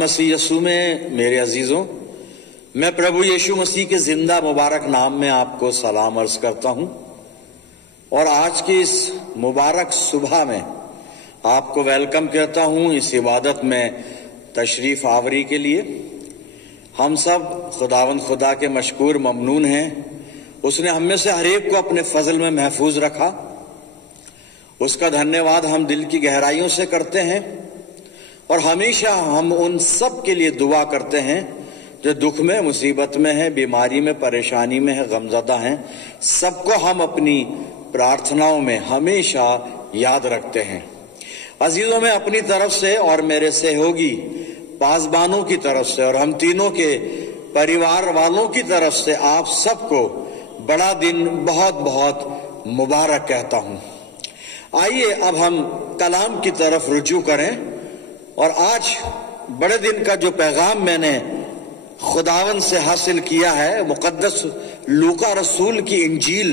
मसीह यसू में मेरे अजीजों, मैं प्रभु यीशु मसीह के जिंदा मुबारक नाम में आपको सलाम अर्ज करता हूं और आज की इस मुबारक सुबह में आपको वेलकम कहता हूं इस इबादत में तशरीफ आवरी के लिए। हम सब खुदावंद खुदा के मशकूर ममनून हैं। उसने हम में से हर एक को अपने फजल में महफूज रखा। उसका धन्यवाद हम दिल की गहराइयों से करते हैं और हमेशा हम उन सब के लिए दुआ करते हैं जो दुख में, मुसीबत में है, बीमारी में, परेशानी में है, गमज़दा हैं। सबको हम अपनी प्रार्थनाओं में हमेशा याद रखते हैं। अजीजों, मैं अपनी तरफ से और मेरे सहयोगी पासबानों की तरफ से और हम तीनों के परिवार वालों की तरफ से आप सबको बड़ा दिन बहुत बहुत मुबारक कहता हूं। आइए अब हम कलाम की तरफ रुजू करें और आज बड़े दिन का जो पैगाम मैंने खुदावन से हासिल किया है, मुकद्दस लूका रसूल की इंजील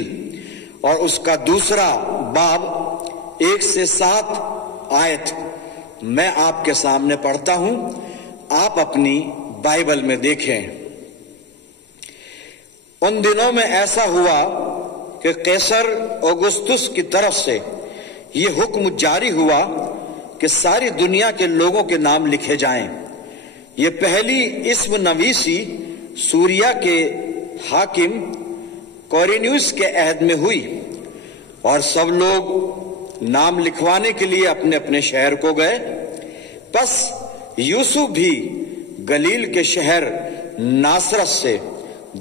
और उसका दूसरा बाब 1 से 7 आयत मैं आपके सामने पढ़ता हूं। आप अपनी बाइबल में देखें। उन दिनों में ऐसा हुआ कि कैसर औगुस्तुस की तरफ से ये हुक्म जारी हुआ कि सारी दुनिया के लोगों के नाम लिखे जाएं। ये पहली इस्म नवीसी सूरिया के हाकिम कोरिन्यूस के अहद में हुई और सब लोग नाम लिखवाने के लिए अपने अपने शहर को गए। बस यूसुफ भी गलील के शहर नासरत से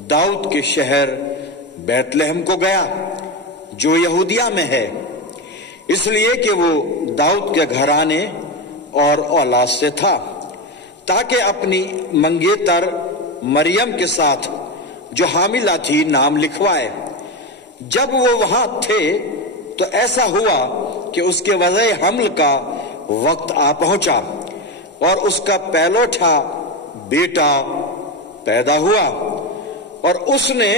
दाऊद के शहर बैतलहम को गया जो यहूदिया में है, इसलिए कि वो दाऊद के घराने और औलाद से था, ताकि अपनी मंगेतर मरियम के साथ जो हामिला थी नाम लिखवाए। जब वो वहां थे तो ऐसा हुआ कि उसके वजह हमल का वक्त आ पहुंचा और उसका पहलौठा बेटा पैदा हुआ और उसने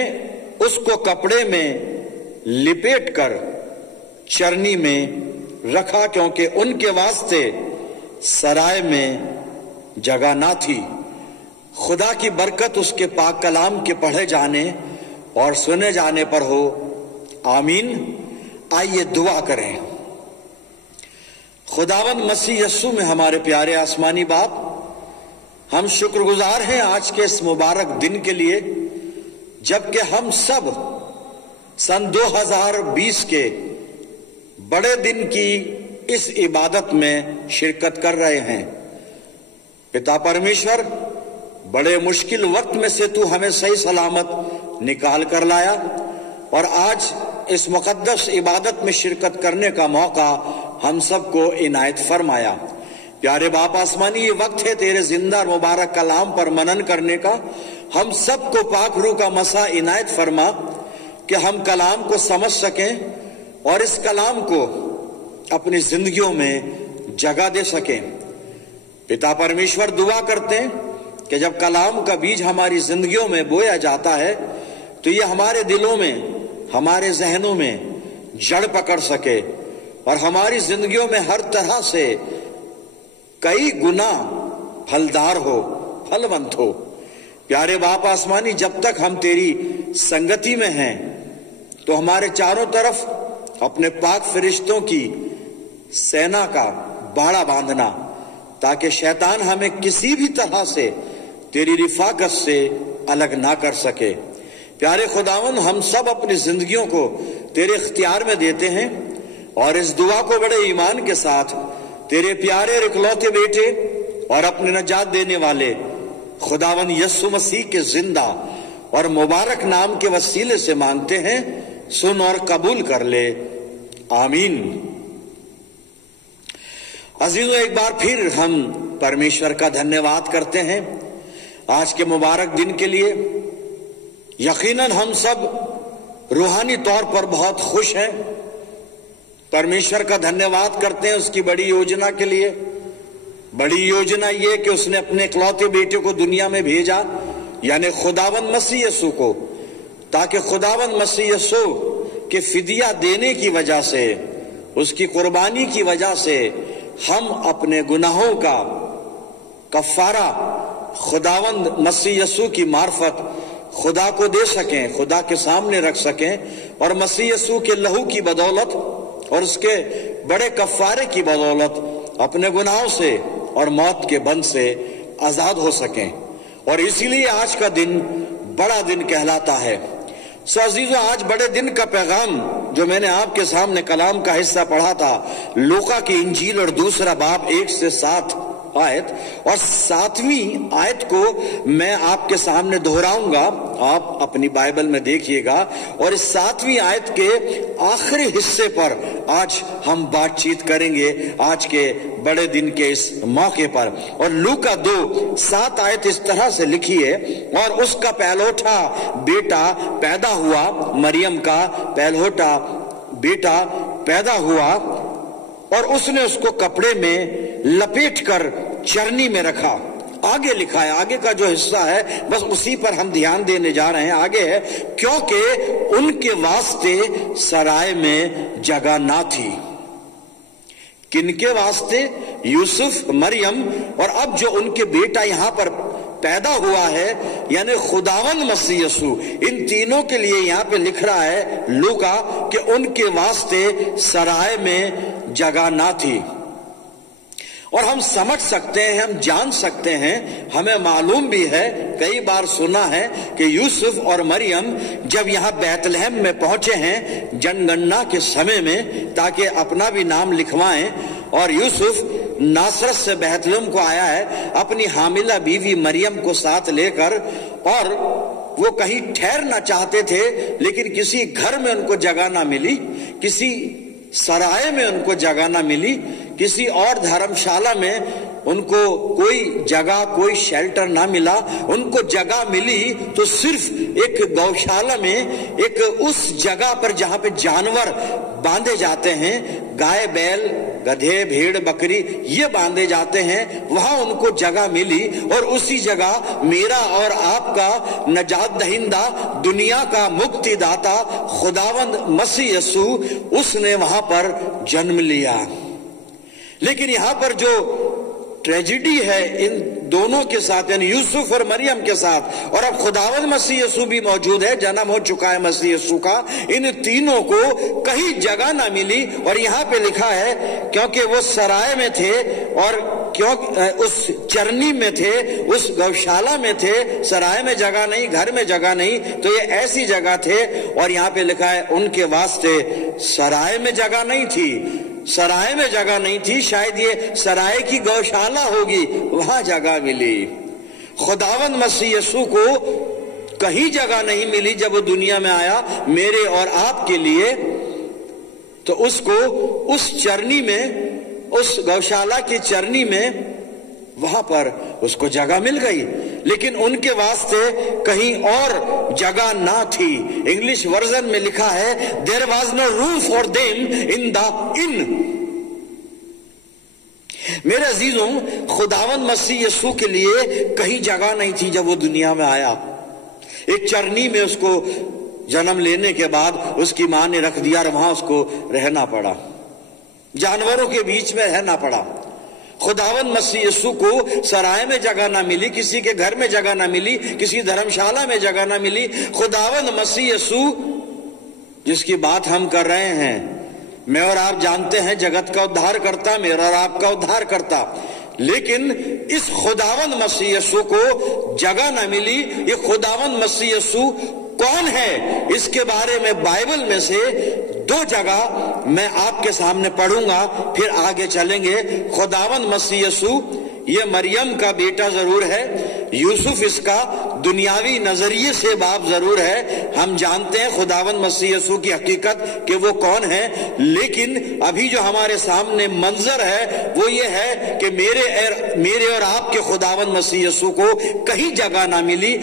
उसको कपड़े में लिपेट कर चरनी में रखा, क्योंकि उनके वास्ते सराय में जगह ना थी। खुदा की बरकत उसके पाक कलाम के पढ़े जाने और सुने जाने पर हो। आमीन। आइए दुआ करें। खुदावंद मसीह यस्सू में हमारे प्यारे आसमानी बाप, हम शुक्रगुजार हैं आज के इस मुबारक दिन के लिए, जबकि हम सब सन 2020 के बड़े दिन की इस इबादत में शिरकत कर रहे हैं। पिता परमेश्वर, बड़े मुश्किल वक्त में से तू हमें सही सलामत निकाल कर लाया और आज इस मुकद्दस इबादत में शिरकत करने का मौका हम सबको इनायत फरमाया। प्यारे बाप आसमानी, ये वक्त है तेरे जिंदा और मुबारक कलाम पर मनन करने का। हम सबको पाक रूह का मसा इनायत फरमा कि हम कलाम को समझ सकें और इस कलाम को अपनी जिंदगियों में जगह दे सकें। पिता परमेश्वर, दुआ करते हैं कि जब कलाम का बीज हमारी जिंदगियों में बोया जाता है तो ये हमारे दिलों में, हमारे जहनों में जड़ पकड़ सके और हमारी जिंदगियों में हर तरह से कई गुना फलदार हो, फलवंत हो। प्यारे बाप आसमानी, जब तक हम तेरी संगति में हैं तो हमारे चारों तरफ अपने पाक फरिश्तों की सेना का बाड़ा बांधना, ताकि शैतान हमें किसी भी तरह से तेरी रिफाकत से अलग ना कर सके। प्यारे खुदावन, हम सब अपनी जिंदगियों को तेरे इख्तियार में देते हैं और इस दुआ को बड़े ईमान के साथ तेरे प्यारे और इकलौते बेटे और अपने नजात देने वाले खुदावन यस्सु मसीह के जिंदा और मुबारक नाम के वसीले से मांगते हैं। सुन और कबूल कर ले। आमीन। अजीजों, एक बार फिर हम परमेश्वर का धन्यवाद करते हैं आज के मुबारक दिन के लिए। यकीनन हम सब रूहानी तौर पर बहुत खुश हैं। परमेश्वर का धन्यवाद करते हैं उसकी बड़ी योजना के लिए। बड़ी योजना ये कि उसने अपने इकलौते बेटे को दुनिया में भेजा, यानी खुदावंद मसीह यीशु को, ताकि खुदावंद मसीह यीशु के फिदिया देने की वजह से, उसकी कुर्बानी की वजह से हम अपने गुनाहों का کفارہ خداوند مسیح یسوع کی معرفت خدا کو دے سکیں، خدا کے سامنے رکھ سکیں، اور مسیح یسوع کے لہو کی بدولت اور اس کے بڑے کفارے کی بدولت اپنے گناہوں سے اور موت کے بند سے آزاد ہو سکیں۔ اور اسی لیے آج کا دن بڑا دن کہلاتا ہے۔ سو عزیزو، آج بڑے دن کا پیغام جو میں نے آپ کے سامنے کلام کا حصہ پڑھا تھا، لوقا کی انجیل اور 2 باب 1 سے 7 آیت، اور 7ویں آیت کو میں آپ کے سامنے دہراؤں گا، آپ اپنی بائبل میں دیکھیے گا، اور اس 7ویں آیت کے آخری حصے پر آج ہم بات چیت کریں گے آج کے بڑے دن کے اس موقع پر۔ اور لوقا 2:7 آیت اس طرح سے لکھی ہے، اور اس کا پہلوٹا بیٹا پیدا ہوا، مریم کا پہلوٹا بیٹا پیدا ہوا، اور اس نے اس کو کپڑے میں لپیٹ کر چرنی میں رکھا۔ آگے لکھا ہے، آگے کا جو حصہ ہے بس اسی پر ہم دھیان دینے جا رہے ہیں۔ آگے ہے، کیونکہ ان کے واسطے سرائے میں جگہ نہ تھی۔ کن کے واسطے؟ یوسف، مریم، اور اب جو ان کے بیٹا یہاں پر پیدا ہوا ہے یعنی خداوند مسیح یسوع، ان تینوں کے لیے یہاں پہ لکھ رہا ہے لوقا کہ ان کے واسطے سرائے میں جگہ نہ تھی۔ اور ہم سمجھ سکتے ہیں، ہم جان سکتے ہیں، ہمیں معلوم بھی ہے، کئی بار سنا ہے کہ یوسف اور مریم جب یہاں بیت لحم میں پہنچے ہیں جن گننا کے سمے میں تاکہ اپنا بھی نام لکھوائیں، اور یوسف ناصرت سے بیت لحم کو آیا ہے اپنی حاملہ بیوی مریم کو ساتھ لے کر، اور وہ کہیں ٹھہرنا چاہتے تھے لیکن کسی گھر میں ان کو جگہ نہ ملی، کسی سرائے میں ان کو جگہ نہ ملی، کسی اور دھرمشالہ میں ان کو کوئی جگہ، کوئی شیلٹر نہ ملا۔ ان کو جگہ ملی تو صرف ایک گوشالہ میں، ایک اس جگہ پر جہاں پہ جانور باندھے جاتے ہیں، گائے، بیل، گدھے، بھیڑ، بکری، یہ باندھے جاتے ہیں، وہاں ان کو جگہ ملی۔ اور اسی جگہ میرا اور آپ کا نجات دہندہ، دنیا کا مکتی داتا خداوند مسیح یسوع، اس نے وہاں پر جنم لیا۔ لیکن یہاں پر جو ٹریجڈی ہے ان دونوں کے ساتھ، یعنی یوسف اور مریم کے ساتھ، اور اب خداوند مسیح یسوع بھی موجود ہے، جنم ہو چکا ہے مسیح یسوع کا، ان تینوں کو کہیں جگہ نہ ملی۔ اور یہاں پہ لکھا ہے کیونکہ وہ سرائے میں تھے، اور کیوں اس چرنی میں تھے، اس گوشالہ میں تھے، سرائے میں جگہ نہیں، گھر میں جگہ نہیں، تو یہ ایسی جگہ تھے۔ اور یہاں پہ لکھا ہے ان کے واسطے سرائے میں جگہ نہیں تھی، سرائے میں جگہ نہیں تھی، شاید یہ سرائے کی گوشالہ ہوگی، وہاں جگہ ملی۔ خداوند مسیح یسوع کو کہیں جگہ نہیں ملی جب وہ دنیا میں آیا میرے اور آپ کے لیے، تو اس کو اس چرنی میں، اس گوشالہ کی چرنی میں، وہاں پر اس کو جگہ مل گئی، لیکن ان کے واسطے کہیں اور جگہ نہ تھی۔ انگلش ورژن میں لکھا ہے there was no room for them in the inn۔ میرے عزیزوں، خداوند مسیح یسوع کے لیے کہیں جگہ نہیں تھی جب وہ دنیا میں آیا۔ ایک چرنی میں اس کو جنم لینے کے بعد اس کی ماں نے رکھ دیا اور وہاں اس کو رہنا پڑا، جانوروں کے بیچ میں رہنا پڑا۔ خداوند مسیح یسوع کو سرائے میں جگہ نہ ملی، کسی کے گھر میں جگہ نہ ملی، کسی دھرمشالہ میں جگہ نہ ملی۔ خداوند مسیح یسوع جس کی بات ہم کر رہے ہیں، میں اور آپ جانتے ہیں جگت کا ادھار کرتا، میرا اور آپ کا ادھار کرتا، لیکن اس خداوند مسیح یسوع کو جگہ نہ ملی۔ یہ خداوند مسیح یسوع کون ہے؟ اس کے بارے میں بائبل میں سے 2 جگہ میں آپ کے سامنے پڑھوں گا، پھر آگے چلیں گے۔ خداوند مسیح یسوع یہ مریم کا بیٹا ضرور ہے، یوسف اس کا دنیاوی نظریے سے باپ ضرور ہے، ہم جانتے ہیں خداوند مسیح یسوع کی حقیقت کہ وہ کون ہے، لیکن ابھی جو ہمارے سامنے منظر ہے وہ یہ ہے کہ میرے اور آپ کے خداوند مسیح یسوع کو کہیں جگہ نہ ملی۔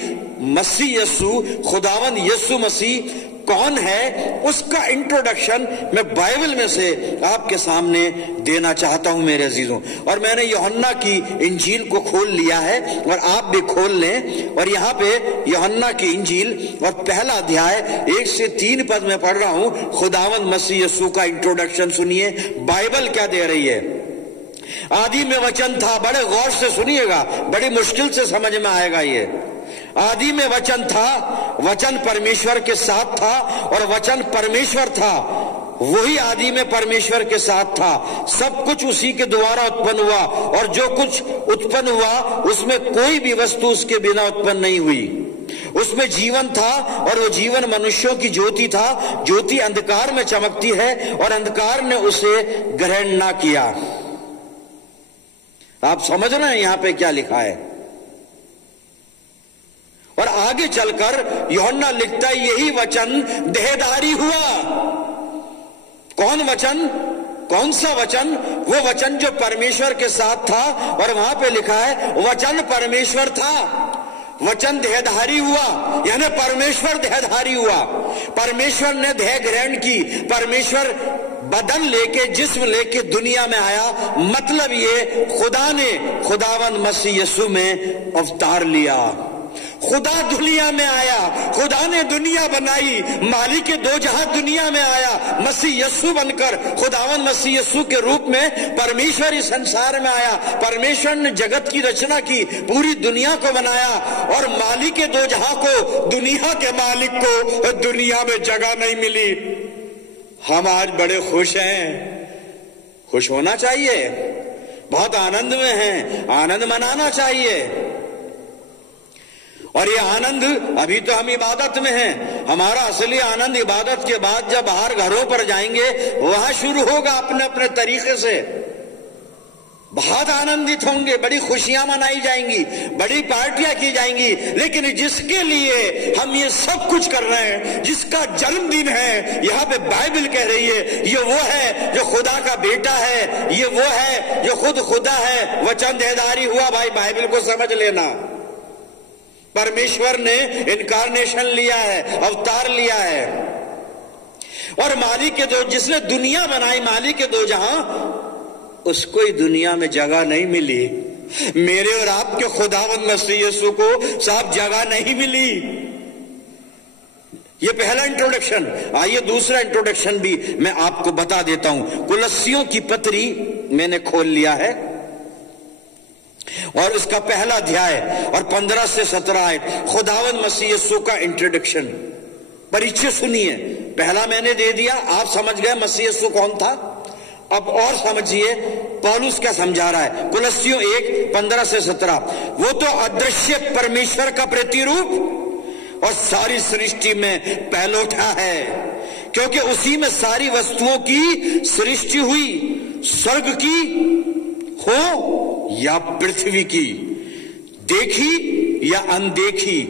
مسیح یسوع، خداوند یسوع مسیح کون ہے، اس کا انٹروڈکشن میں بائبل میں سے آپ کے سامنے دینا چاہتا ہوں میرے عزیزوں۔ اور میں نے یوحنا کی انجیل کو کھول لیا ہے اور آپ بھی کھول لیں، اور یہاں پہ یوحنا کی انجیل اور پہلا ادھیائے 1 سے 3 پد میں پڑھ رہا ہوں۔ خداوند مسیح یسوع کا انٹروڈکشن سنیے، بائبل کیا دے رہی ہے۔ आदि में वचन था, बड़े गौर से सुनिएगा, बड़ी मुश्किल से समझ में आएगा ये। आदि में वचन था, वचन परमेश्वर के साथ था और वचन परमेश्वर था, वही आदि में परमेश्वर के साथ था। सब कुछ उसी के द्वारा उत्पन्न हुआ और जो कुछ उत्पन्न हुआ उसमें कोई भी वस्तु उसके बिना उत्पन्न नहीं हुई। उसमें जीवन था और वो जीवन मनुष्यों की ज्योति था। ज्योति अंधकार में चमकती है और अंधकार ने उसे ग्रहण ना किया। आप समझ रहे हैं यहां पे क्या लिखा है? और आगे चलकर यूहन्ना लिखता है यही वचन देहधारी हुआ। कौन वचन? कौन सा वचन? वो वचन जो परमेश्वर के साथ था, और वहां पे लिखा है वचन परमेश्वर था, वचन देहधारी हुआ, यानी परमेश्वर देहधारी हुआ। परमेश्वर ने देह ग्रहण की, परमेश्वर बदन लेके, जिस्म लेके दुनिया में आया। मतलब ये खुदा ने खुदावंद मसीह यीशु में अवतार लिया। खुदा दुनिया में आया, खुदा ने दुनिया बनाई, मालिक के दो जहां दुनिया में आया, मसीह यीशु बनकर खुदावंद मसीह यीशु के रूप में परमेश्वर इस संसार में आया। परमेश्वर ने जगत की रचना की, पूरी दुनिया को बनाया, और मालिक के दो जहां को, दुनिया के मालिक को दुनिया में जगह नहीं मिली। हम आज बड़े खुश हैं, खुश होना चाहिए, बहुत आनंद में हैं, आनंद मनाना चाहिए। और ये आनंद, अभी तो हम इबादत में हैं, हमारा असली आनंद इबादत के बाद जब बाहर घरों पर जाएंगे वहां शुरू होगा अपने अपने तरीके से। बहुत आनंदित होंगे, बड़ी खुशियां मनाई जाएंगी, बड़ी पार्टियां की जाएंगी। लेकिन जिसके लिए हम ये सब कुछ कर रहे हैं, जिसका जन्मदिन है, यहाँ पे बाइबल कह रही है ये वो है जो खुदा का बेटा है, ये वो है जो खुद खुदा है, वचन देहधारी हुआ। भाई बाइबल को समझ लेना, परमेश्वर ने इनकारनेशन लिया है, अवतार लिया है। और मालिक के दो, जिसने दुनिया बनाई, मालिक के दो जहां, उसको ही दुनिया में जगह नहीं मिली। मेरे और आपके खुदावंद मसीह यीशु को साहब जगह नहीं मिली। ये पहला इंट्रोडक्शन। आइए दूसरा इंट्रोडक्शन भी मैं आपको बता देता हूं। कुलस्सियों की पत्री मैंने खोल लिया है और उसका पहला अध्याय और 15 से 17 आयत, खुदावंद मसीह यीशु का इंट्रोडक्शन, परिचय सुनिए। पहला मैंने दे दिया, आप समझ गए मसीह यीशु कौन था। अब और समझिए पौलुस क्या समझा रहा है। कुलस्सियों 1 15 से 17, वो तो अदृश्य परमेश्वर का प्रतिरूप और सारी सृष्टि में पहलोठा है, क्योंकि उसी में सारी वस्तुओं की सृष्टि हुई, स्वर्ग की हो या पृथ्वी की, देखी या अनदेखी,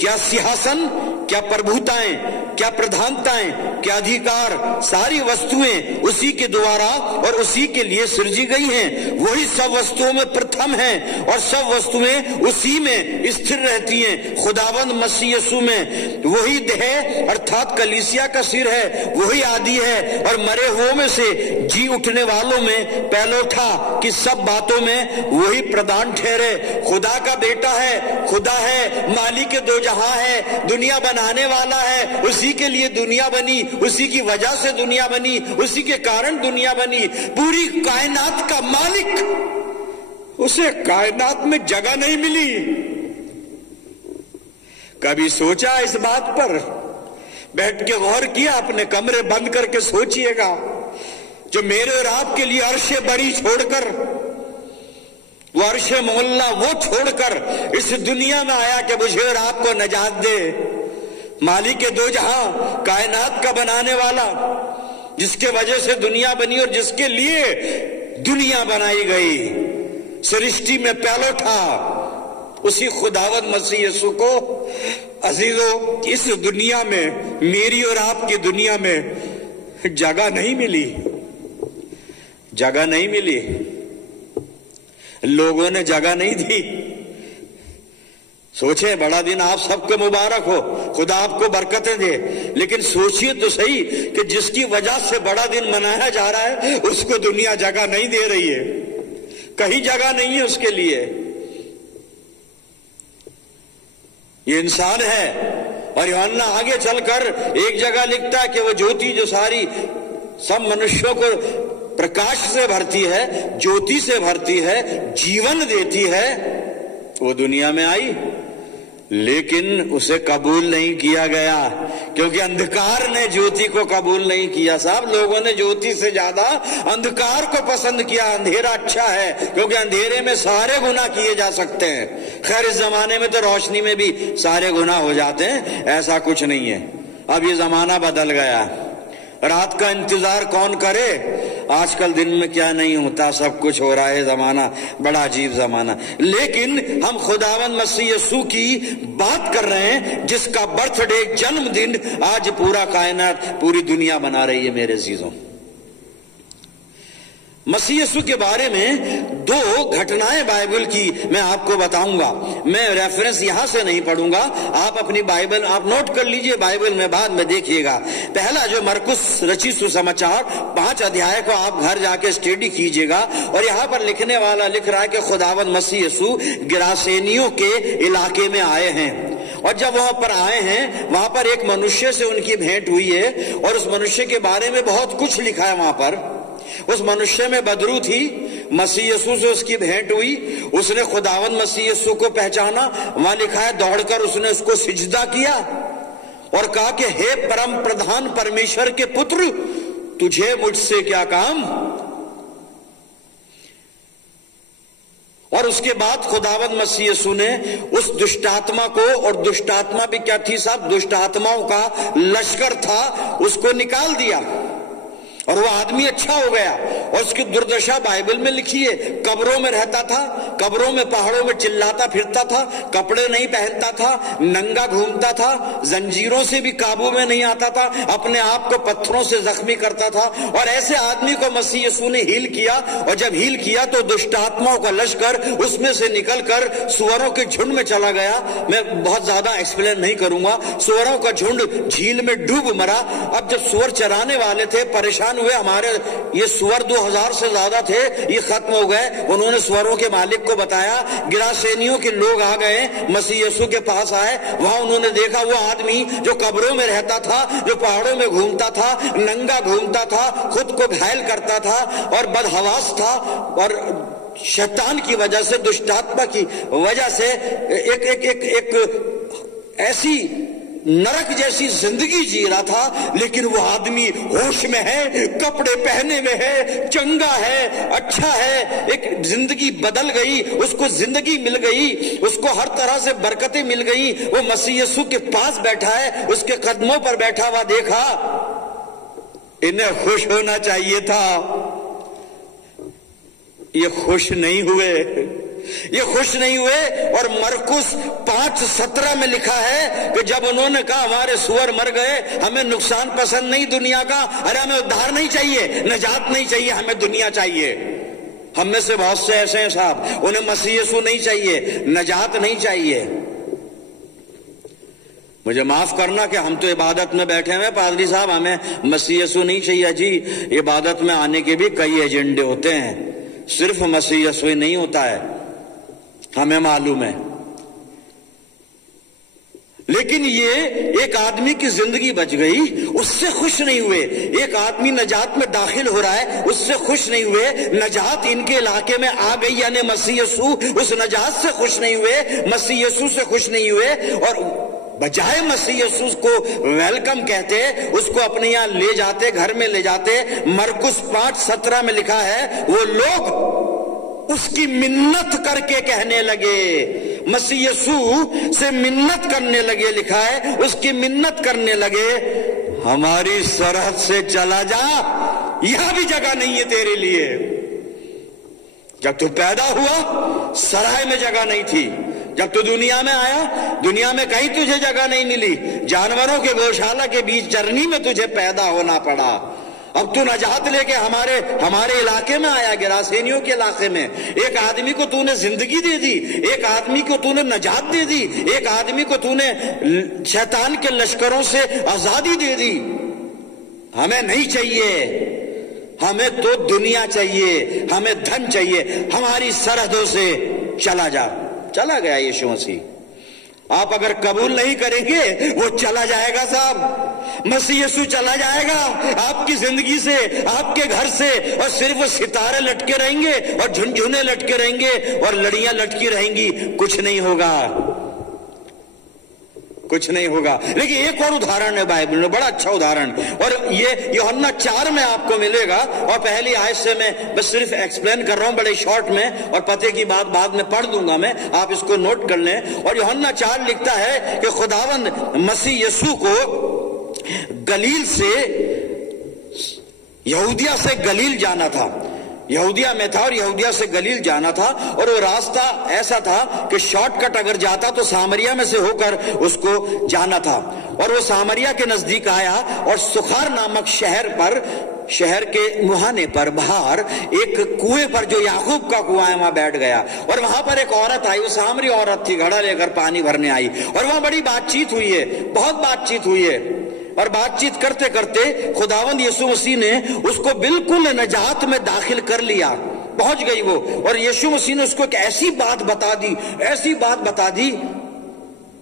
क्या सिंहासन, क्या प्रभुताएं, क्या प्रधानताएं, क्या अधिकार, सारी वस्तुएं उसी के द्वारा और उसी के लिए सृजी गई हैं। वही सब वस्तुओं में प्रथम है और सब वस्तुएं उसी में स्थिर रहती हैं। खुदावंद मसीह यीशु में वही देह अर्थात कलीसिया का सिर है, वही आदि है और मरे हुओं में से जी उठने वालों में पहलोठा कि सब बातों में वही प्रधान ठहरे। खुदा का बेटा है, खुदा है, मालिक के दो जहां है, दुनिया बनाने वाला है, उसी के लिए दुनिया बनी, उसी की वजह से दुनिया बनी, उसी के कारण दुनिया बनी। पूरी कायनात का मालिक, उसे कायनात में जगह नहीं मिली। कभी सोचा इस बात पर? बैठ के गौर किया, अपने कमरे बंद करके सोचिएगा। जो मेरे और आपके लिए अर्शे बड़ी छोड़कर, वो अर्शे मोहल्ला वो छोड़कर इस दुनिया में आया कि मुझे और आपको नजात दे। मालिक के दो जहां, कायनात का बनाने वाला, जिसके वजह से दुनिया बनी और जिसके लिए दुनिया बनाई गई, सृष्टि में पहलोठा, उसी खुदावंद मसीह यीशु को अजीजों इस दुनिया में, मेरी और आपकी दुनिया में जगह नहीं मिली, जगह नहीं मिली। लोगों ने जगह नहीं दी। सोचे बड़ा दिन आप सबको मुबारक हो, खुदा आपको बरकतें दे, लेकिन सोचिए तो सही कि जिसकी वजह से बड़ा दिन मनाया जा रहा है उसको दुनिया जगह नहीं दे रही है, कहीं जगह नहीं है उसके लिए। ये इंसान है। और यूहन्ना आगे चलकर एक जगह लिखता है कि वो ज्योति जो सारी सब मनुष्यों को प्रकाश से भरती है, ज्योति से भरती है, जीवन देती है, वो दुनिया में आई, लेकिन उसे कबूल नहीं किया गया, क्योंकि अंधकार ने ज्योति को कबूल नहीं किया। साहब, लोगों ने ज्योति से ज्यादा अंधकार को पसंद किया। अंधेरा अच्छा है, क्योंकि अंधेरे में सारे गुनाह किए जा सकते हैं। खैर, इस जमाने में तो रोशनी में भी सारे गुनाह हो जाते हैं, ऐसा कुछ नहीं है। अब ये जमाना बदल गया। रात का इंतजार कौन करे? आजकल दिन में क्या नहीं होता, सब कुछ हो रहा है। जमाना बड़ा अजीब जमाना। लेकिन हम खुदावंद मसीह यीशु की बात कर रहे हैं, जिसका बर्थडे, जन्मदिन आज पूरा कायनात, पूरी दुनिया मना रही है। मेरे अजीजों, मसीह यीशु के बारे में दो घटनाएं बाइबल की मैं आपको बताऊंगा। मैं रेफरेंस यहां से नहीं पढ़ूंगा, आप अपनी बाइबल आप नोट कर लीजिए, बाइबल में बाद में देखिएगा। पहला जो मरकुस रचित सुसमाचार 5 अध्याय को आप घर जाके स्टडी कीजिएगा, और यहां पर लिखने वाला लिख रहा है कि खुदावंद मसीह यीशु गिरासेनियों के इलाके में आए हैं, और जब वहां पर आए हैं, वहां पर एक मनुष्य से उनकी भेंट हुई है, और उस मनुष्य के बारे में बहुत कुछ लिखा है। वहां पर उस मनुष्य में बदरू थी। मसीह यीशु से उसकी भेंट हुई, उसने खुदावंद मसीह यीशु को पहचाना। वहां लिखा है, दौड़कर उसने उसको सिजदा किया और कहा कि हे परम प्रधान परमेश्वर के पुत्र, तुझे मुझसे क्या काम। और उसके बाद खुदावंद मसीह यीशु ने उस दुष्टात्मा को, और दुष्टात्मा भी क्या थी साहब, दुष्ट आत्माओं का लश्कर था, उसको निकाल दिया, और वो आदमी अच्छा हो गया। और उसकी दुर्दशा बाइबल में लिखी है। कब्रों में रहता था, कब्रों में पहाड़ों में चिल्लाता फिरता था, कपड़े नहीं पहनता था, नंगा घूमता था, जंजीरों से भी काबू में नहीं आता था, अपने आप को पत्थरों से जख्मी करता था। और ऐसे आदमी को मसीह यीशु ने हील किया, और जब हील किया तो दुष्ट आत्माओं का लश्कर उसमें से निकलकर सुअरों के झुंड में चला गया। मैं बहुत ज्यादा एक्सप्लेन नहीं करूंगा। सुअरों का झुंड झील में डूब मरा। अब जब सुअर चराने वाले थे, परेशान हुए, हमारे ये सुअर 2000 से ज्यादा थे, ये खत्म हो गए। उन्होंने सुअरों के मालिक को बताया। गिरासेनियों के लोग आ गए, मसीह यीशु के पास आए। वहां उन्होंने देखा वो आदमी जो कब्रों में रहता था, जो पहाड़ों में घूमता था, नंगा घूमता था, खुद को घायल करता था और बदहवास था, और शैतान की वजह से, दुष्टात्मा की वजह से एक ऐसी नरक जैसी जिंदगी जी रहा था। लेकिन वो आदमी होश में है, कपड़े पहने में है, चंगा है, अच्छा है, एक जिंदगी बदल गई, उसको जिंदगी मिल गई, उसको हर तरह से बरकतें मिल गई। वो मसीह यीशु के पास बैठा है, उसके कदमों पर बैठा हुआ देखा। इन्हें खुश होना चाहिए था, ये खुश नहीं हुए, ये खुश नहीं हुए। और मरकुस 5:17 में लिखा है कि जब उन्होंने कहा हमारे सुअर मर गए, हमें नुकसान पसंद नहीं दुनिया का, अरे हमें उद्धार नहीं चाहिए, निजात नहीं चाहिए, हमें दुनिया चाहिए। हम में से बहुत से ऐसे हैं साहब, उन्हें मसीह यीशु नहीं चाहिए, निजात नहीं चाहिए। मुझे माफ करना कि हम तो इबादत में बैठे हुए पादरी साहब, हमें मसीह यीशु नहीं चाहिए। जी, इबादत में आने के भी कई एजेंडे होते हैं, सिर्फ मसीह यीशु ही नहीं होता है, हमें मालूम है। लेकिन ये एक आदमी की जिंदगी बच गई, उससे खुश नहीं हुए। एक आदमी नजात में दाखिल हो रहा है, उससे खुश नहीं हुए। नजात इनके इलाके में आ गई, यानी मसीह यीशु, उस नजात से खुश नहीं हुए, मसीह यीशु से खुश नहीं हुए। और बजाय मसीह यीशु को वेलकम कहते, उसको अपने यहां ले जाते, घर में ले जाते। मरकुस 5:17 में लिखा है, वो लोग उसकी मिन्नत करके कहने लगे, मसीह यीशु से मिन्नत करने लगे। लिखा है, उसकी मिन्नत करने लगे, हमारी सरहद से चला जा, यहां भी जगह नहीं है तेरे लिए। जब तू पैदा हुआ सराय में जगह नहीं थी, जब तू दुनिया में आया दुनिया में कहीं तुझे जगह नहीं मिली, जानवरों के गौशाला के बीच चरनी में तुझे पैदा होना पड़ा। अब तू नजात लेके हमारे इलाके में आया, गिरासेनियों के इलाके में। एक आदमी को तूने जिंदगी दे दी, एक आदमी को तूने नजात दे दी, एक आदमी को तूने शैतान के लश्करों से आजादी दे दी। हमें नहीं चाहिए, हमें तो दुनिया चाहिए, हमें धन चाहिए, हमारी सरहदों से चला जा। चला गया यीशु मसीह। آپ اگر قبول نہیں کریں گے وہ چلا جائے گا صاحب، مسیح یسوع چلا جائے گا آپ کی زندگی سے، آپ کے گھر سے، اور صرف وہ ستارے لٹکے رہیں گے اور جھنجھنے لٹکے رہیں گے اور لڑیاں لٹکی رہیں گی، کچھ نہیں ہوگا، کچھ نہیں ہوگا۔ لیکن ایک اور ادھارن ہے بائبل میں، بڑا اچھا ادھارن، اور یہ یوحنا 4 میں آپ کو ملے گا، اور پہلی آیت سے میں بس صرف ایکسپلین کر رہا ہوں بڑے شارٹ میں، اور پتے کی بات بعد میں پڑھ دوں گا میں، آپ اس کو نوٹ کر لیں۔ اور یوحنا 4 لکھتا ہے کہ خداوند مسیح یسوع کو گلیل سے، یہودیہ سے گلیل جانا تھا، یہودیہ میں تھا اور یہودیہ سے گلیل جانا تھا، اور وہ راستہ ایسا تھا کہ شارٹ کٹ اگر جاتا تو سامریا میں سے ہو کر اس کو جانا تھا، اور وہ سامریا کے نزدیک آیا اور سخار نامک شہر کے مہانے پر باہر ایک کنویں پر جو یعقوب کا کنواں ہے وہاں بیٹھ گیا، اور وہاں پر ایک عورت آئی، وہ سامری عورت تھی، گھڑا لے کر پانی بھرنے آئی، اور وہاں بڑی بات چیت ہوئی ہے، بہت بات چیت ہوئی ہے، اور بات چیت کرتے کرتے خداوند یسوع مسیح نے اس کو بالکل نجات میں داخل کر لیا، پہنچ گئی وہ، اور یسوع مسیح نے اس کو ایک ایسی بات بتا دی، ایسی بات بتا دی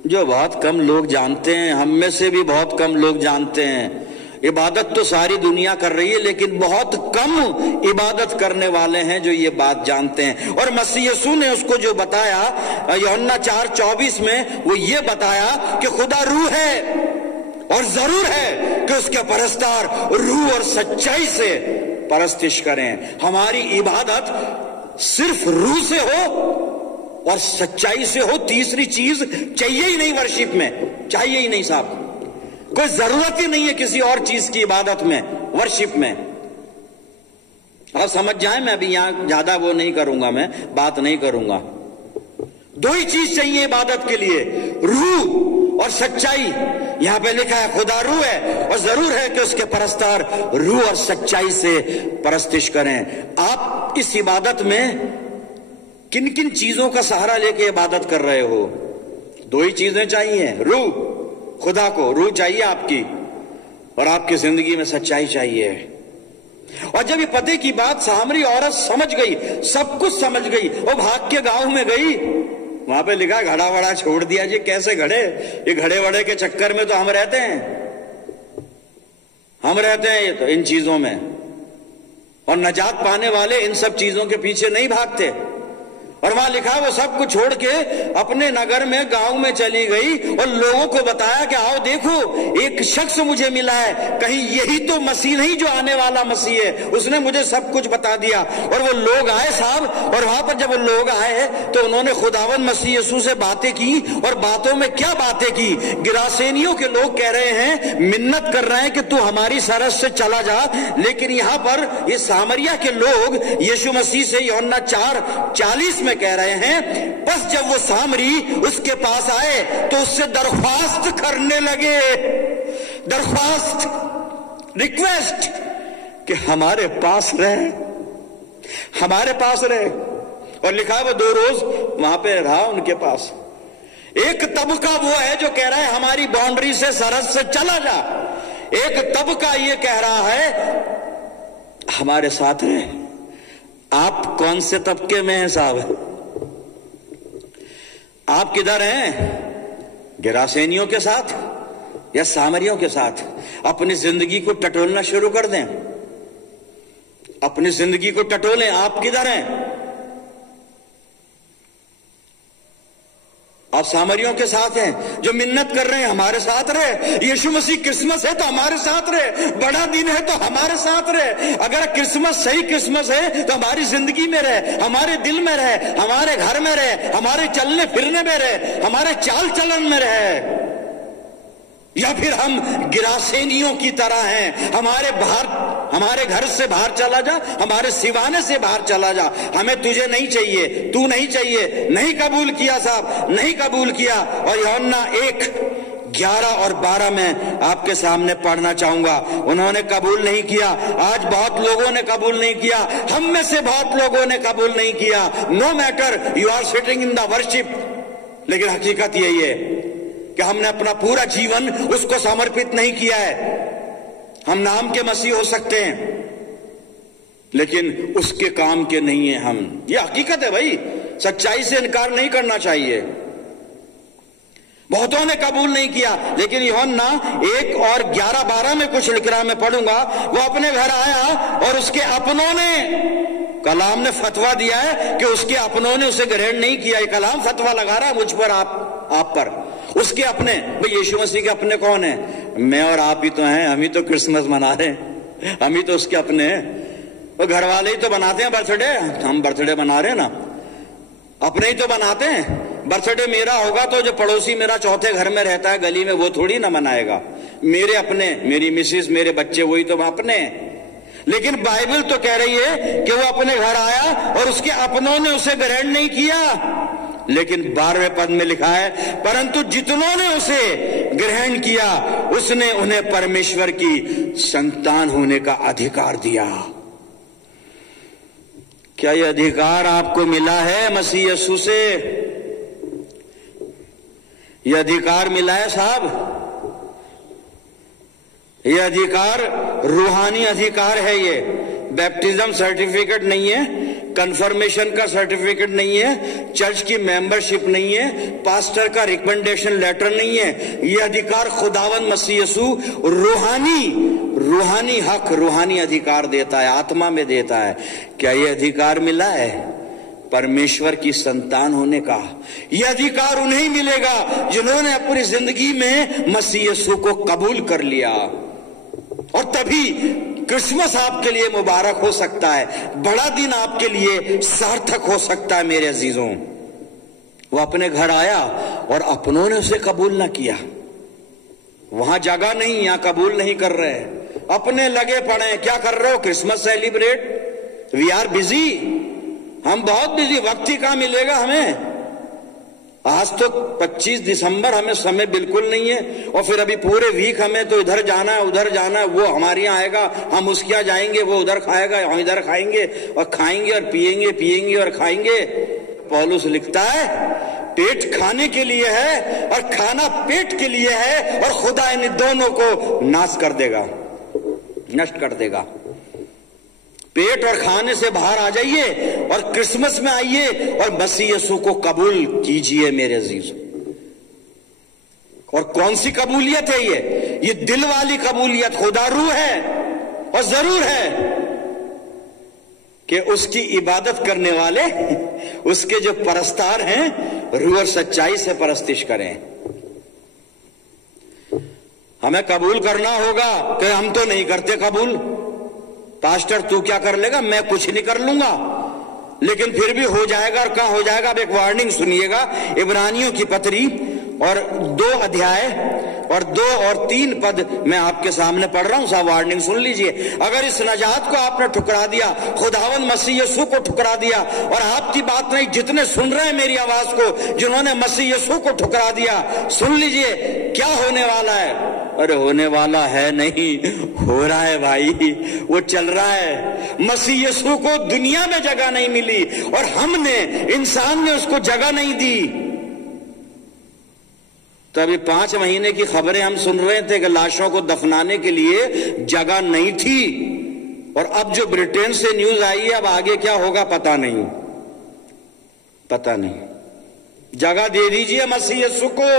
جو بہت کم لوگ جانتے ہیں، ہم میں سے بھی بہت کم لوگ جانتے ہیں۔ عبادت تو ساری دنیا کر رہی ہے لیکن بہت کم عبادت کرنے والے ہیں جو یہ بات جانتے ہیں، اور مسیح یسوع نے اس کو جو بتایا یوحنا 4:24 میں، وہ یہ بتایا کہ خدا روح ہے، اور ضرور ہے کہ اس کے پرستار روح اور سچائی سے پرستش کریں۔ ہماری عبادت صرف روح سے ہو اور سچائی سے ہو، تیسری چیز چاہیے ہی نہیں، ورشپ میں چاہیے ہی نہیں صاحب، کوئی ضرورت ہی نہیں ہے کسی اور چیز کی عبادت میں، ورشپ میں۔ آپ سمجھ جائیں، میں ابھی یہاں زیادہ وہ نہیں کروں گا، میں بات نہیں کروں گا، دو ہی چیز چاہیے عبادت کے لیے، روح اور سچائی۔ یہاں پہ لکھا ہے خدا روح ہے اور ضرور ہے کہ اس کے پرستار روح اور سچائی سے پرستش کریں۔ آپ اس عبادت میں کن کن چیزوں کا سہارا لے کے عبادت کر رہے ہو؟ دو ہی چیزیں چاہیے، روح، خدا کو روح چاہیے آپ کی، اور آپ کی زندگی میں سچائی چاہیے۔ اور جب یہ پتے کی بات سامری عورت سمجھ گئی، سب کچھ سمجھ گئی، وہ بھاگ کے گاؤں میں گئی، وہاں پہ لکھا گھڑا وڑا چھوڑ دیا جی، کیسے گھڑے، یہ گھڑے وڑے کے چکر میں تو ہم رہتے ہیں، یہ تو ان چیزوں میں، اور نجات پانے والے ان سب چیزوں کے پیچھے نہیں بھاگتے۔ اور وہاں لکھا وہ سب کچھ چھوڑ کے اپنے نگر میں، گاؤں میں چلی گئی اور لوگوں کو بتایا کہ آؤ دیکھو ایک شخص مجھے ملا ہے، کہیں یہی تو مسیح نہیں جو آنے والا مسیح ہے، اس نے مجھے سب کچھ بتا دیا۔ اور وہ لوگ آئے صاحب، اور وہاں پر جب وہ لوگ آئے تو انہوں نے خداوند مسیح یسوع سے باتیں کی، اور باتوں میں کیا باتیں کی؟ گراسینیوں کے لوگ کہہ رہے ہیں، منت کر رہے ہیں کہ تو ہماری سرحد سے چلا جا، لیکن یہاں پر یہ سامریا کے لوگ یسوع مسیح سے یوحنا 4:40 میں کہہ رہے ہیں، بس جب وہ سامری اس کے پاس آئے تو اس سے درخواست کرنے لگے، درخواست، ریکویسٹ، کہ ہمارے پاس رہے، ہمارے پاس رہے۔ اور لکھا ہے وہ 2 روز وہاں پہ رہا ان کے پاس۔ ایک طبقہ وہ ہے جو کہہ رہا ہے ہماری باؤنڈری سے، سرحد سے چلا جا، ایک طبقہ یہ کہہ رہا ہے ہمارے ساتھ رہے۔ آپ کون سے طبقے میں ہیں صاحب؟ آپ کدھر ہیں؟ گراسینیوں کے ساتھ یا سامریوں کے ساتھ؟ اپنی زندگی کو ٹٹولنا شروع کر دیں، اپنی زندگی کو ٹٹولیں۔ آپ کدھر ہیں؟ آپ سامریوں کے ساتھ ہیں جو منت کر رہے ہیں ہمارے ساتھ رہے، یسوع مسیح کرسمس ہے تو ہمارے ساتھ رہے، بڑا دن ہے تو ہمارے ساتھ رہے۔ اگر کرسمس صحیح کرسمس ہے تو ہماری زندگی میں رہے، ہمارے دل میں رہے، ہمارے گھر میں رہے، ہمارے چلنے پھرنے میں رہے، ہمارے چال چلن میں رہے۔ یا پھر ہم گراسینیوں کی طرح ہیں، ہمارے گھر سے باہر چلا جا، ہمارے سیوانے سے باہر چلا جا، ہمیں تجھے نہیں چاہیے، تو نہیں چاہیے، نہیں قبول کیا صاحب، نہیں قبول کیا۔ اور یوحنا 1:11 اور 12 میں آپ کے سامنے پڑھنا چاہوں گا، انہوں نے قبول نہیں کیا۔ آج بہت لوگوں نے قبول نہیں کیا، ہم میں سے بہت لوگوں نے قبول نہیں کیا۔ No matter you are sitting in the worship, لیکن حقیقت یہی ہے کہ ہم نے اپنا پورا جیون اس کو سمرپت نہیں کیا ہے۔ ہم نام کے مسیح ہو سکتے ہیں لیکن اس کے کام کے نہیں ہیں ہم، یہ حقیقت ہے بھائی، سچائی سے انکار نہیں کرنا چاہیے۔ بہتوں نے قبول نہیں کیا، لیکن یوحنا 1 اور 11-12 میں کچھ لکھ رہا، میں پڑھوں گا۔ وہ اپنے گھر آیا اور اس کے اپنوں نے، کلام نے فتویٰ دیا ہے کہ اس کے اپنوں نے اسے گرہن نہیں کیا۔ یہ کلام فتویٰ لگا رہا ہے مجھ پر، آپ پر۔ اس کے اپنے، بھئی ییشو مسیح کے اپنے کون ہیں؟ میں اور آپ ہی تو ہیں، ہم ہی تو کرسمس منا رہے ہیں، ہم ہی تو اس کے اپنے ہیں۔ وہ گھر والے ہی تو بناتے ہیں برتھ ڈے، ہم برتھ ڈے بنا رہے ہیں نا، اپنے ہی تو بناتے ہیں۔ برتھ ڈے میرا ہوگا تو جو پڑوسی میرا چوتھے گھر میں رہتا ہے گلی میں، وہ تھوڑی نہ منائے گا۔ میرے اپنے، میری مسز، میرے بچے، وہی تو اپنے ہیں۔ لیکن بائبل تو کہہ رہی ہے کہ وہ اپنے گھر آیا اور اس کے اپنوں نے اسے گرہن نہیں کیا، لیکن 12ویں پد میں لکھا ہے، پرنتو جتنوں نے اسے گرہن کیا اس نے انہیں پرمیشور کی سنتان ہونے کا ادھیکار دیا۔ کیا یہ ادھیکار آپ کو ملا ہے مسیح یسوع سے؟ یہ ادھیکار ملا ہے صاحب؟ یہ ادھیکار روحانی ادھیکار ہے۔ یہ بیپٹزم سرٹیفکیٹ نہیں ہے، کنفرمیشن کا سرٹیفکیٹ نہیں ہے، چرچ کی ممبرشپ نہیں ہے، پاسٹر کا ریکمنڈیشن لیٹر نہیں ہے۔ یہ ادھیکار خداوند مسیح یسوع روحانی حق، روحانی ادھیکار دیتا ہے، آتما میں دیتا ہے۔ کیا یہ ادھیکار ملا ہے پرمیشور کی سنتان ہونے کا؟ یہ ادھیکار انہیں ملے گا جنہوں نے اپنی زندگی میں مسیح یسوع کو قبول کر لیا، اور تبھی کرسمس آپ کے لیے مبارک ہو سکتا ہے، بڑا دن آپ کے لیے سارتھک ہو سکتا ہے میرے عزیزوں۔ وہ اپنے گھر آیا اور اپنوں نے اسے قبول نہ کیا۔ وہاں جگہ نہیں، یہاں قبول نہیں کر رہے، اپنے لگے پڑے ہیں۔ کیا کر رہے ہو؟ Christmas celebrate. We are busy, ہم بہت بزی، وقت ہی کہاں ملے گا ہمیں؟ آج تو 25 دسمبر، ہمیں سمے بالکل نہیں ہے، اور پھر ابھی پورے ویک ہمیں تو ادھر جانا ہے ادھر جانا ہے۔ وہ ہمارے یہاں آئے گا، ہم اس کے یہاں جائیں گے، وہ ادھر کھائے گا، ہم ادھر کھائیں گے، اور کھائیں گے اور پیئیں گے، پیئیں گے اور کھائیں گے۔ پولس لکھتا ہے پیٹ کھانے کے لیے ہے اور کھانا پیٹ کے لیے ہے، اور خدا ان دونوں کو ناش کر دے گا، نشٹ کر دے گا۔ پیٹ اور کھانے سے باہر آ جائیے اور کرسمس میں آئیے اور مسیح یسوع کو قبول کیجئے میرے عزیز۔ اور کون سی قبولیت ہے یہ دل والی قبولیت۔ خدا روح ہے، اور ضرور ہے کہ اس کی عبادت کرنے والے، اس کے جو پرستار ہیں، روح اور سچائی سے پرستش کریں۔ ہمیں قبول کرنا ہوگا کہ ہم تو نہیں کرتے قبول۔ پاسٹر تو کیا کر لے گا؟ میں کچھ نہیں کر لوں گا، لیکن پھر بھی ہو جائے گا۔ اور کہاں ہو جائے گا؟ اب ایک وارننگ سنیے گا، عبرانیوں کی پتری اور 2 ادھیائے اور 2 اور 3 پد میں آپ کے سامنے پڑھ رہا ہوں، صاحب وارننگ سن لیجئے۔ اگر اس نجات کو آپ نے ٹھکرا دیا، خداوند مسیح یسوع کو ٹھکرا دیا، اور آپ کی بات نہیں، جتنے سن رہے ہیں میری آواز کو، جنہوں نے مسیح یسوع کو ٹھکرا دیا، سن لیجئے کیا ہونے والا ہے۔ ارے ہونے والا ہے نہیں، ہو رہا ہے بھائی، وہ چل رہا ہے۔ مسیح یسوع کو دنیا میں جگہ نہیں ملی، اور ہم نے، انسان نے اس کو جگہ نہیں دی۔ تو ابھی 5 مہینے کی خبریں ہم سن رہے تھے کہ لاشوں کو دفنانے کے لیے جگہ نہیں تھی، اور اب جو برٹین سے نیوز آئی ہے، اب آگے کیا ہوگا پتہ نہیں، پتہ نہیں۔ جگہ دے دیجئے مسیح یسوع کو،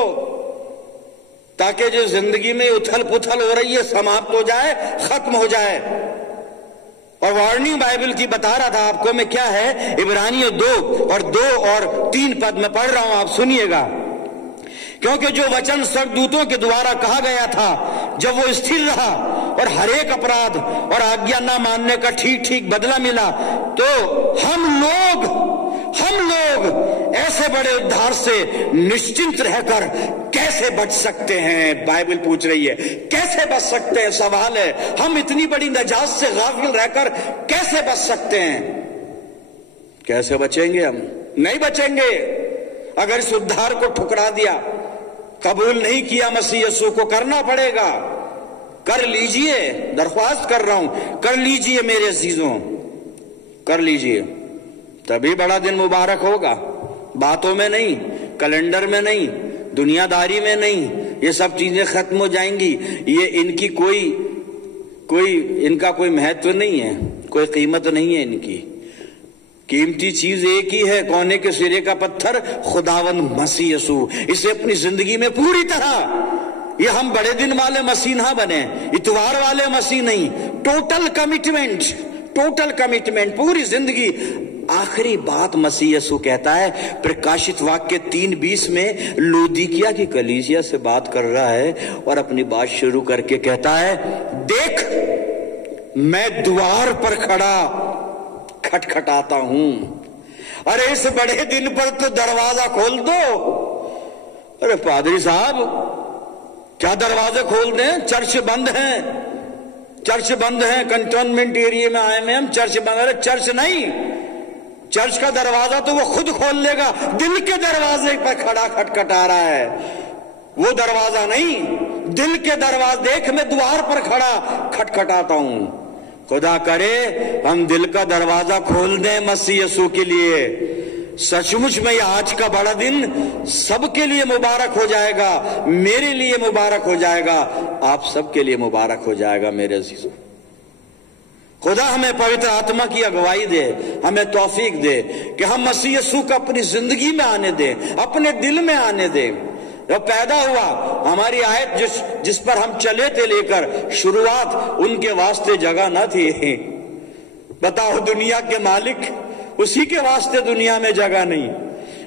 تاکہ جو زندگی میں اتھل پتھل ہو رہی ہے سماپت ہو جائے، ختم ہو جائے۔ اور وارننگ بائبل کی بتا رہا تھا آپ کو میں، کیا ہے؟ عبرانیوں 2 اور 3 پد میں پڑھ رہا ہوں، آپ سنیے گا۔ کیونکہ جو وچن سردوتوں کے دوارا کہا گیا تھا، جب وہ استھر رہا اور ہر ایک اپرادھ اور آگیا نہ ماننے کا ٹھیک ٹھیک بدلہ ملا، تو ہم لوگ ایسے بڑے ادھار سے نشچنت رہ کر کیسے بچ سکتے ہیں؟ بائبل پوچھ رہی ہے کیسے بچ سکتے ہیں؟ سوال ہے، ہم اتنی بڑی نجات سے غافل رہ کر کیسے بچ سکتے ہیں؟ کیسے بچیں گے؟ ہم نہیں بچیں گے اگر اس ادھار کو ٹھکرا دیا، قبول نہیں کیا مسیح یسوع کو۔ کرنا پڑے گا، کر لیجئے، درخواست کر رہا ہوں، کر لیجئے میرے عزیزوں، کر لیجئے، تبھی بڑا دن مبارک ہوگا۔ باتوں میں نہیں، کیلنڈر میں نہیں، دنیا داری میں نہیں، یہ سب چیزیں ختم ہو جائیں گی۔ یہ ان کی ان کا کوئی مہتو نہیں ہے، کوئی قیمت نہیں ہے ان کی، कीमती चीज एक ही है, कोने के सिरे का पत्थर, खुदावंद मसीह यसू। इसे अपनी जिंदगी में पूरी तरह, ये हम बड़े दिन वाले मसीह ना बने, इतवार वाले मसीह नहीं, टोटल कमिटमेंट, टोटल कमिटमेंट, पूरी जिंदगी। आखिरी बात मसीह यसू कहता है, प्रकाशित वाक्य 3:20 में लौदीकिया की कलीसिया से बात कर रहा है और अपनी बात शुरू करके कहता है, देख मैं द्वार पर खड़ा खटखटाता हूं। अरे इस बड़े दिन पर तो दरवाजा खोल दो। अरे पादरी साहब, क्या दरवाजे खोल दें? चर्च बंद है, चर्च बंद है, कंटोनमेंट एरिया में आए में हम, चर्च बंद। अरे चर्च नहीं, चर्च का दरवाजा तो वो खुद खोल लेगा, दिल के दरवाजे पर खड़ा खटखटा रहा है, वो दरवाजा नहीं, दिल के दरवाजे। देख मैं द्वार पर खड़ा खटखटाता हूं। खुदा करे हम दिल का दरवाजा खोल दें मसीह यसू के लिए। सचमुच में यह आज का बड़ा दिन सबके लिए मुबारक हो जाएगा, मेरे लिए मुबारक हो जाएगा, आप सबके लिए मुबारक हो जाएगा मेरे अजीजों। खुदा हमें पवित्र आत्मा की अगुवाई दे, हमें तौफीक दे कि हम मसीह यसू को अपनी जिंदगी में आने दें, अपने दिल में आने दें। जब पैदा हुआ, हमारी आयत जिस पर हम चले थे लेकर शुरुआत, उनके वास्ते जगह न थी। बताओ, दुनिया के मालिक, उसी के वास्ते दुनिया में जगह नहीं।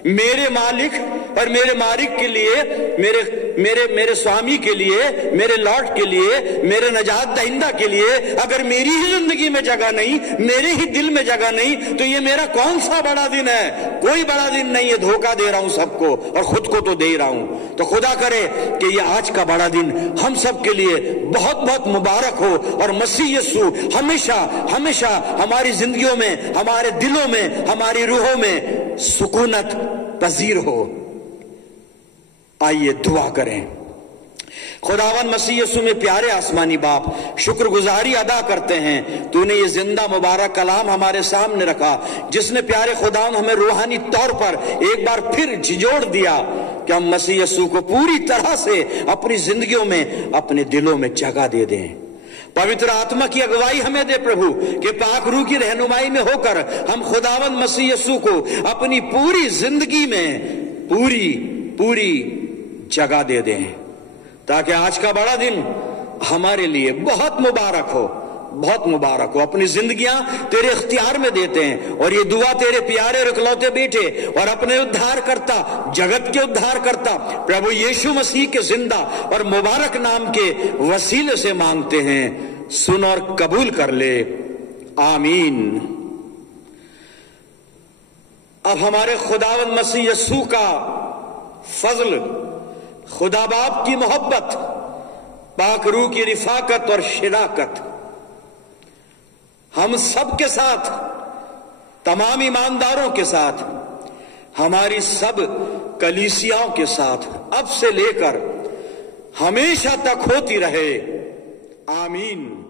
मेरे मालिक और मेरे मालिक के लिए, मेरे स्वामी के लिए, मेरे लॉर्ड के लिए, मेरे नजात दहिंदा के लिए अगर मेरी ही जिंदगी में जगह नहीं, मेरे ही दिल में जगह नहीं, तो ये मेरा कौन सा बड़ा दिन है? कोई बड़ा दिन नहीं है। धोखा दे रहा हूं सबको और खुद को तो दे ही रहा हूं। तो खुदा करे कि ये आज का बड़ा दिन हम सब के लिए बहुत बहुत मुबारक हो और मसीह यीशु हमेशा हमेशा हमारी जिंदगियों में, हमारे दिलों में, हमारी रूहों में सुकूनत पजीर हो। आइए दुआ करें। खुदावन मसीह यीशु में प्यारे आसमानी बाप, शुक्रगुजारी अदा करते हैं, तूने ये जिंदा मुबारक कलाम हमारे सामने रखा, जिसने प्यारे खुदावन हमें रूहानी तौर पर एक बार फिर झिझोड़ दिया कि हम मसीह यीशु को पूरी तरह से अपनी जिंदगियों में, अपने दिलों में जगह दे दें। पवित्र आत्मा की अगुवाई हमें दे प्रभु, कि पाक रूह की रहनुमाई में होकर हम खुदावंद मसीह यीशु को अपनी पूरी जिंदगी में पूरी जगह दे दें, ताकि आज का बड़ा दिन हमारे लिए बहुत मुबारक हो, बहुत मुबारक हो। अपनी जिंदगियां तेरे इख्तियार में देते हैं और ये दुआ तेरे प्यारे और इकलौते बेटे और अपने उद्धार करता, जगत के उद्धार करता प्रभु यीशु मसीह के जिंदा और मुबारक नाम के वसीले से मांगते हैं। सुन और कबूल कर ले, आमीन। अब हमारे खुदावंद मसीह यीशु का फजल, खुदा बाप की मोहब्बत, पाक रूह की रिफाकत और शिराकत हम सब के साथ, तमाम ईमानदारों के साथ, हमारी सब कलीसियाओं के साथ अब से लेकर हमेशा तक होती रहे, आमीन।